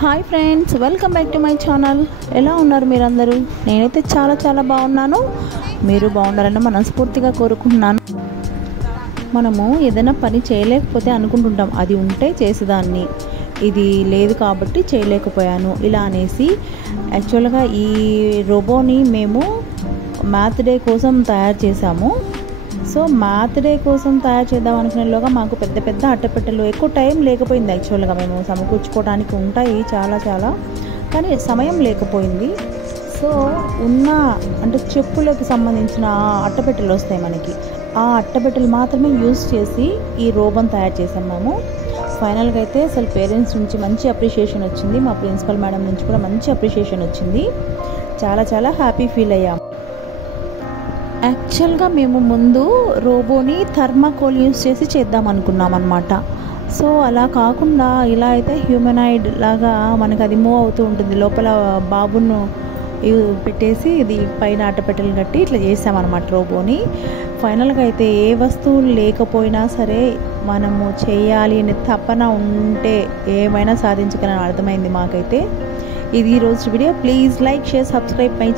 Hi friends, welcome back to my channel. ఎలా ఉన్నారు మీరందరూ? నేనైతే చాలా బాగున్నాను. మీరు బాగుండాలని మనస్ఫూర్తిగా కోరుకుంటున్నాను. మనము ఏదైనా పని చేయలేకపోతే అనుకుంటుంటాం, అది ఉంటే చేసేదాన్ని, ఇది లేదు కాబట్టి చేయలేకపోయాను ఇలా అనేసి. యాక్చువల్గా ఈ రోబోని మేము మ్యాథ్ డే కోసం తయారు చేసాము. సో మ్యాథ్ డే కోసం తయారు చేద్దాం అనుకునేలోగా మాకు పెద్ద అట్టపెట్టెలు, ఎక్కువ టైం లేకపోయింది. యాక్చువల్గా మేము సమకూర్చుకోవడానికి ఉంటాయి చాలా, కానీ సమయం లేకపోయింది. సో అంటే చెప్పులకు సంబంధించిన అట్టపెట్టెలు వస్తాయి మనకి, ఆ అట్టపెట్టెలు మాత్రమే యూజ్ చేసి ఈ రోబోని తయారు చేసాం మేము. ఫైనల్గా అయితే అసలు పేరెంట్స్ నుంచి మంచి అప్రిషియేషన్ వచ్చింది, మా ప్రిన్సిపల్ మేడం నుంచి కూడా మంచి అప్రిషియేషన్ వచ్చింది. చాలా హ్యాపీ ఫీల్ అయ్యాం. యాక్చువల్గా మేము ముందు రోబోని థర్మాకోల్ యూజ్ చేసి చేద్దాం అనుకున్నాం అనమాట. సో అలా కాకుండా ఇలా అయితే హ్యూమనాయిడ్ లాగా మనకు అది మూవ్ అవుతూ ఉంటుంది. లోపల బాబును పెట్టేసి ఇది పైన అట్టపెట్టెలు కట్టి ఇట్లా చేసామన్నమాట రోబోని. ఫైనల్గా అయితే ఏ వస్తువులు లేకపోయినా సరే మనము చేయాలి అనే తపన ఉంటే ఏమైనా సాధించగలని అర్థమైంది మాకైతే. ఇది ఈరోజు video. Please like, share, subscribe my